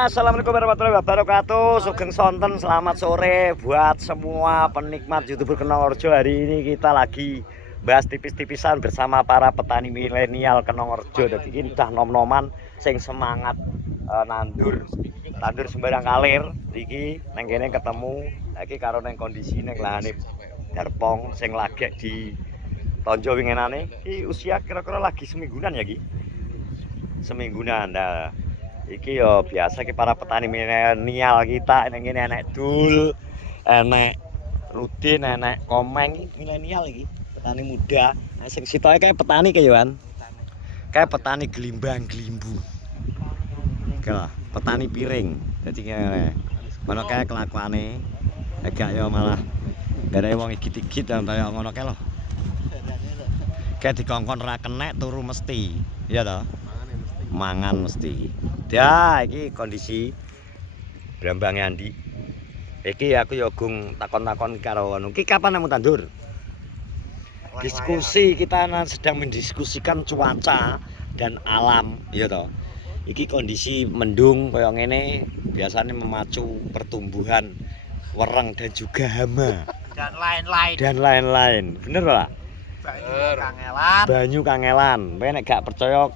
Assalamualaikum warahmatullahi wabarakatuh. Sugeng sonten, selamat sore buat semua penikmat YouTuber Kenongorjo. Hari ini kita lagi bahas tipis-tipisan bersama para petani milenial Kenongorjo. Jadi ini udah nom-noman sing semangat tandur sembarang kalir. Iki neng kene ketemu lagi karo neng kondisi neng lahane Darpong sing lagi di tonjo wingenane. Iki usia kira-kira lagi semingguan ya Ki. Semingguan. Nah, iki yo biasa ki para petani milenial kita neng kene enek dul, enek Rudin, enek Komeng milenial iki, petani muda. Nah, sing sitoke kayak petani kayak kayak petani gelimbang-gelimbu. Kayak petani piring. Dadi kene. Ngono kae kelakuane. Agak yo malah gara wong igit-igit kaya ngono kae lho. Kayak dikongkon ra kenek turu mesti. Iya toh? Mangan mesti. Ya, iki kondisi Brambang Andi. Iki aku ya gung takon-takon karo anu. Iki kapan kamu tandur? Diskusi kita sedang mendiskusikan cuaca dan alam, ya toh. Iki kondisi mendung kaya ngene biasanya memacu pertumbuhan wereng dan juga hama dan lain-lain. Bener Pak? Banyu kangelan. Kowe nek gak percaya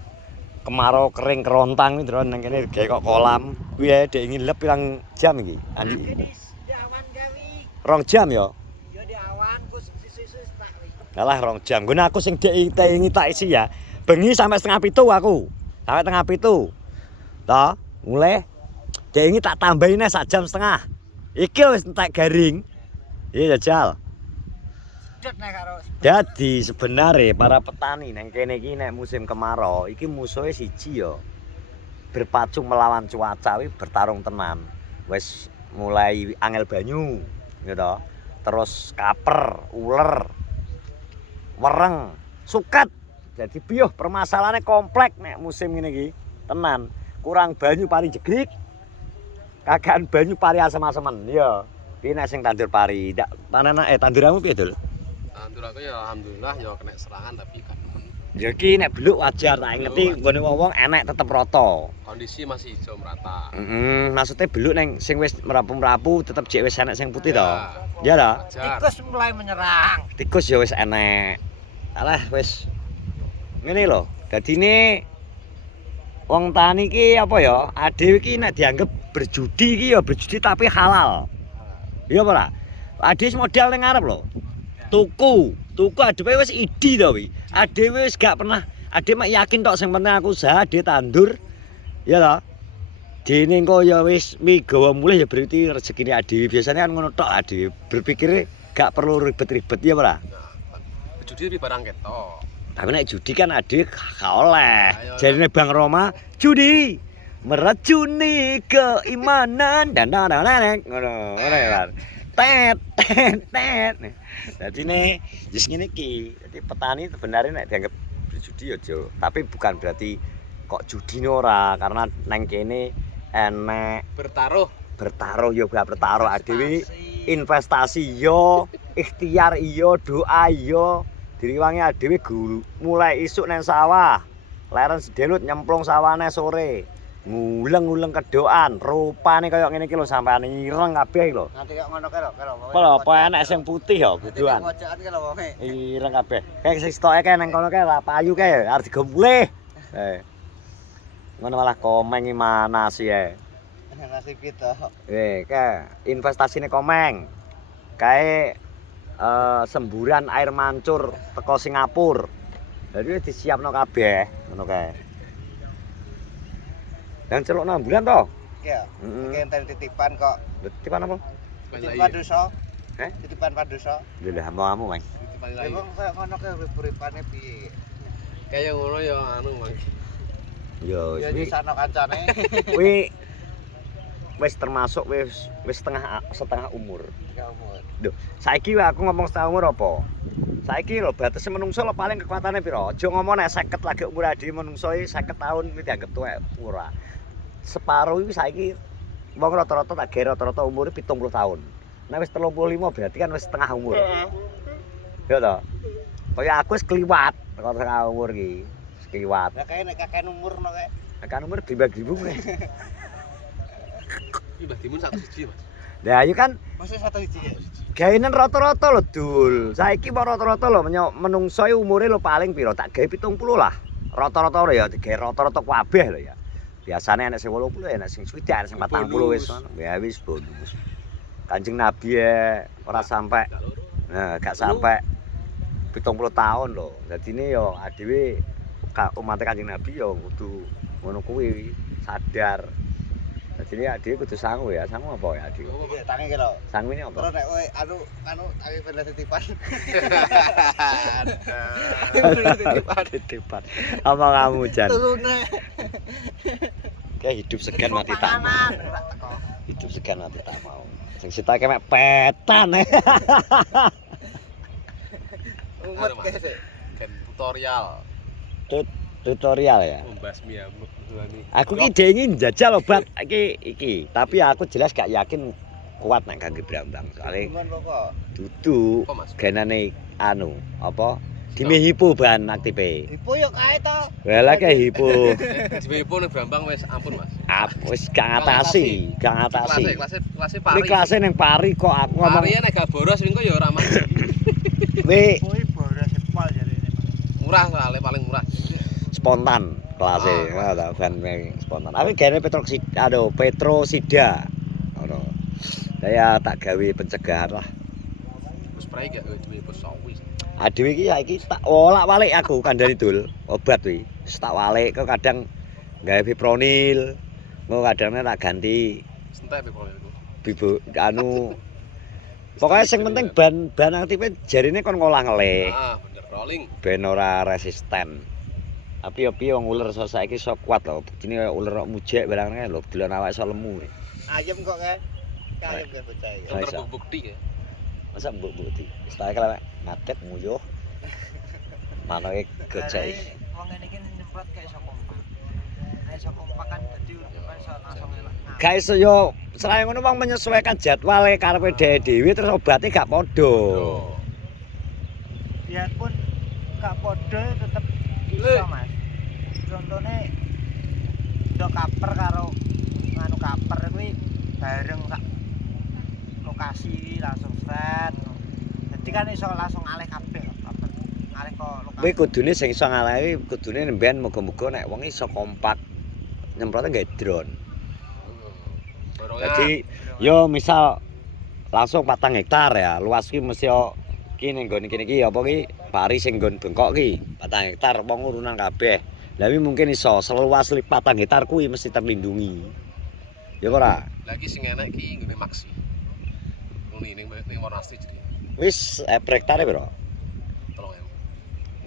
kemarau kering kerontang iki nang kene gawe kok kolam. Kuwi ae dek ngilep pirang jam iki? Andi. Di awan gawi. 2 jam ya? Ya di awan ku sisi tak. Alah 2 jam. Nggon aku sing dek tak isi ya. Bengi sampai 6:30 aku. Sampai 6:30. Toh, mulai dek ini tak tambahin 1,5 jam. Iki wis entek garing. Iya jajal. Jadi sebenarnya para petani neng kene iki nek musim kemarau iki musuhnya siji ya. Berpacu melawan cuaca wi bertarung tenan. Wis mulai angel banyu gitu. Terus kaper, uler, wereng, suket. Jadi piye permasalahannya komplek nek musim ngene iki. Tenan. Kurang banyu pari jegrik. Kagaan banyu pari asem-asemen ya. Iki nek sing tandur pari, ndak panen tanduramu piye, Dul? Tandur aku ya alhamdulillah ya kena serangan tapi kan ya ki nek beluk wajar tak ngerti nggone wong enek tetep rata. Kondisi masih hijau merata. Maksudnya beluk neng sing wis merapu-merapu tetep jek wis enek sing putih to. Ya ta? Tikus mulai menyerang. Tikus ya wis enek. Alah wis ngene lho. Dadine wong tani ki apa ya? Ade iki nek dianggep berjudi ki ya berjudi tapi halal. Iya apa lah? Ade modal ning ngarep lho. Tuku adewe wis idi to wi. Adewe wis gak pernah, ade mek yakin tok sing penting aku usaha ade tandur. Ya toh. Dene engko ya wis gawa mulih ya berarti rezekine adewe. Biasanya kan ngono tok adewe. Berpikir gak perlu ribet-ribet ya ora? Judi di barang ketok. Tapi nek judi kan adewe gak oleh. Jarine Bang Roma, judi meracuni keimanan dan ngono ya. Tet. Jadi nih, just ngene iki. Jadi petani sebenarnya nek dianggap berjudi aja, tapi bukan berarti kok judine ora, karena neng kene enek bertaruh yo gak bertaruh adewe investasi yo, ikhtiar iyo, doa iyo, diriwangi adewe mulai isuk neng sawah. Leren sedelut nyemplung sawane sore. Nguleng-nguleng kedoan, rupane kaya ngene iki lho sampean ireng kabeh lho. Nanti kok ngono kae lho. Apa enek sing putih ya kedoan. Pojokan ki lho wonge. Ireng kabeh. Kayak sing stoke kae nang kono kae ra payu kae arep digomulih. Ngono malah Komeng iki mana sih ae. Nasib kita. Kae investasine Komeng. Kae semburan air mancur teko Singapura. Jadi wis disiapno kabeh ngono kae. Dan celuk 6 bulan toh? Iya. Iki enten titipan kok. Titipan apa? Titipan dosa. Titipan padosa. Lha kamu, Mang. Titipan lagi. Emang kaya ngono kae urip-uripane piye? Kayak ngono ya anu Mang. Yo, Ya di sana kancane. Kuwi wis termasuk wis setengah umur. Ya umur. Duh, saiki aku ngomong setengah umur apa? Saiki lho batas menungso lho paling kekuatane piro? Aja ngomong nek 50 lagi umur ade menungso 50 tahun iki dianggap tuwek ora. Separo iki saiki wong rata-rata tak gawe rata-rata umure 70 tahun. Nek wis 35 berarti kan wis setengah umur. Ya toh? Kaya aku wis kliwat teko setengah umur iki. Wis kliwat. Lah kae nek kakek umur no kae. Kakek umur dibagi-bagi. Iki Mbah Timun 1 Mas. Lah ayo kan Masih satu hiji ya. gawean rata-rata lho Dul. Saiki mau rata-rata lho menungso umure lho paling piro? Tak gawe 70 lah. Rata-rata lho ya digawe rata-rata kabeh lho ya. Biasane enek sing 80, enek sing 70, enek sing 40 wis ngono. Ya wis bonus. Kanjeng Nabi ora sampai gak sampai 70 tahun lho. Dadine yo adewe umat Kanjeng Nabi yo kudu ngono kuwi sadar. Dadine adewe kudu sangu ya. Sangu apa ya adewe? Iya, tangi ki lho. Sangu ini apa? Terus nek kowe anu tangi ben titipan. Titipan. Apa kamu Jan? Turune. Kayak hidup segan mati tak mau. Hidup segan mati tak mau. Sing sita kemek petan. Umut kese. Kan tutorial Tutorial ya. membasmi ya. Aku ki ingin jajal obat iki, tapi aku jelas gak yakin kuat nek kangge Brambang. Soale Cuman pokok. dudu Apa, Mas? genane anu, apa? Dime hipo ban aktife. Ipo yo kae to. Lah kayak hipo. Dibepo ning Brambang wis ampun Mas. Wis gak ngatasi, gak ngatasi. Kelasnya Ini pari. kelasnya neng pari kok aku ngomong. Pari nek gak boros winko ya ora mati. Wi Kuwi boros sepal jarine. Murah soalnya paling murah. spontan kelasnya, ada ban spontan. Aku gawe petrosida. Ngono. Saya tak gawe pencegahan lah. Wis spray gak duwe pesawis. Adewe iki saiki tak wolak-walik aku kandhani Dul, obat kuwi. Wis tak walik kok kadang gawe fipronil. Mau kadang tak ganti Sentek pipo iku. bibu anu. Pokoknya sing penting ban aktifnya jarine kon ngolah ngelih. Ah, bener rolling. Ben ora resisten. Tapi yo piye wong uler saiki iso kuat lho. Buktine kaya uler kok mujek barang kae lho, delon awake iso lemu. Ayam kok kae. Ayam kae bocah iki. Iso. Terbukti ya. Masa mbok-mbok di. Wis tak kelek ngatet nguyuh. Manoke gocek. Wong ngene iki nyemprot kayak iso kompak. Nek iso kompak kan dadi kan iso langsung elak. Guys yo selain ngono wong menyesuaikan jadwal karepe dhewe terus obatnya gak padha. Biarpun gak podo tetep Gile. iso Mas. Contone do kaper karo nganu kaper kuwi bareng sak lokasi langsung sret. Jadi kan iso langsung alih kabeh kok kaper. Alih kok lokasi. Kuwi kudune sing iso ngalahi kudune mben muga-muga nek wong iso kompak nyemprote gawe drone. Jadi yo misal langsung 4 hektar ya, luas ki mesti yo ki ning nggone kene iki apa ki pari sing nggon bengkok ki 4 hektar wong urunan kabeh. Lah iki mungkin iso seluas 4 hektar kuwi mesti terlindungi. Ya ora? Lagi sing enak ki ngene maksi. Muni ning Warnasti jadi. Wis per hektare piro?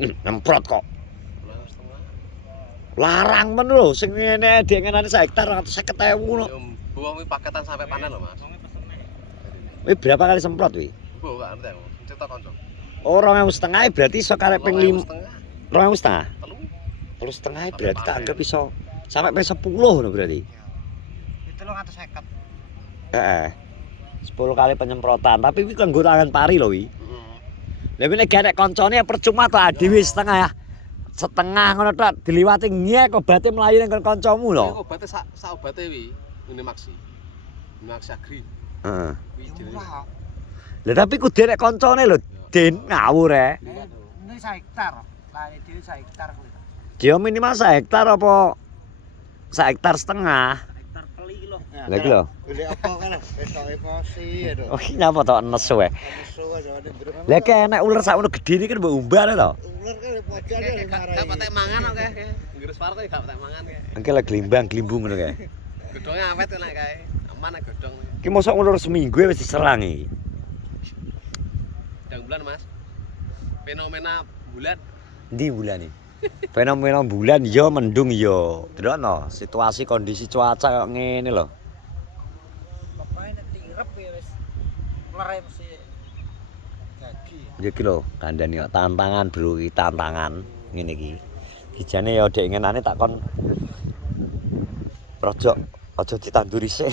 3.000. Nemprot kok. 3,5. Larang men lho sing ngene dengenane 1 hektar 150.000 lho. Yo buang paketan sampai panen loh Mas. Kuwi berapa kali semprot kuwi? Bu gak ngerti aku. Cerita kanca. Oh 2,5 berarti iso karep ping 5. 2,5. 3. 3,5 berarti tak anggap iso sampai ping 10 ngono berarti. Itu 350. Heeh. 10 kali penyemprotan, tapi kuwi kanggo tangan pari lho kuwi. Heeh. Lah nek gak koncone percuma to dhewe setengah ya. Setengah ngono tok diliwati nyek obate mlayu ning kancamu lho. Iku obate sak obate wi ngene maksi. Maksi agri. Heeh. Kuwi jenenge. Murah. Lah tapi kudu nek koncone lho, Din ngawur Ini 1 hektar. Lah ini dhewe 1 hektar kuwi. Dia minimal 1 hektar apa 1 hektar setengah. Hektar peli lho. Lah iki lho. Golek apa kan besok emosi ya to. Oh nyapa to nesu wae. Nesu aja ning jero. Lah kene ular sakmono gedhe iki kan mbok umbane to. Ular kan pojane Gak patek mangan kok kae. Nggris partai gak patek mangan kae. Engke lah glimbang-glimbung ngono kae. Gedhonge awet enak kae. Aman nek gedhong. Iki mosok ular seminggu wis diserang iki. Dang bulan Mas. Fenomena bulan. Ndi bulan iki? Fenomena bulan ya mendung ya. Delokno situasi kondisi cuaca kok ngene lho. Bapaknya nek tirep ya wis lerem sih. Gagi. Ya iki lho kandhani kok tantangan bro iki tantangan ngene iki. Dijane ya dek ngenane tak kon aja ditanduri sih.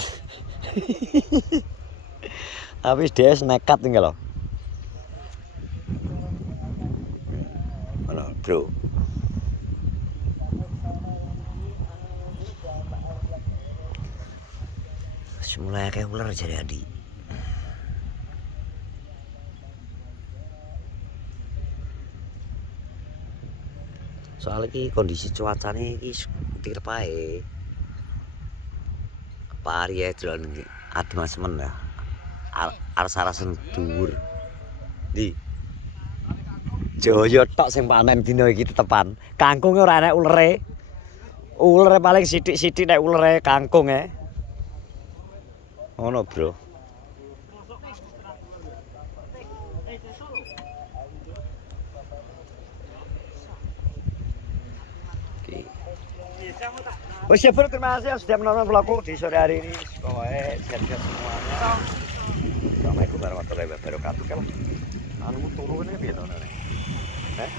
Tapi dia nekat iki lho. Halo, bro. mulai kayak ular jadi Adi. Soalnya ki kondisi cuacanya ki kutir pae. Pari ya jalan iki. Adem semen ya. Aras-arasen dhuwur. Di. Joyo tok sing panen dina iki tetepan. Kangkunge ora enek ulere. Ulere paling sithik-sithik nek ulere kangkung e. Ngono, Bro. Oke. Ya Bro, terima kasih yang sudah menonton vlogku di sore hari ini. Pokoknya sehat-sehat semuanya. Assalamualaikum warahmatullahi wabarakatuh. Kalau anu turun ini piye to, Nek?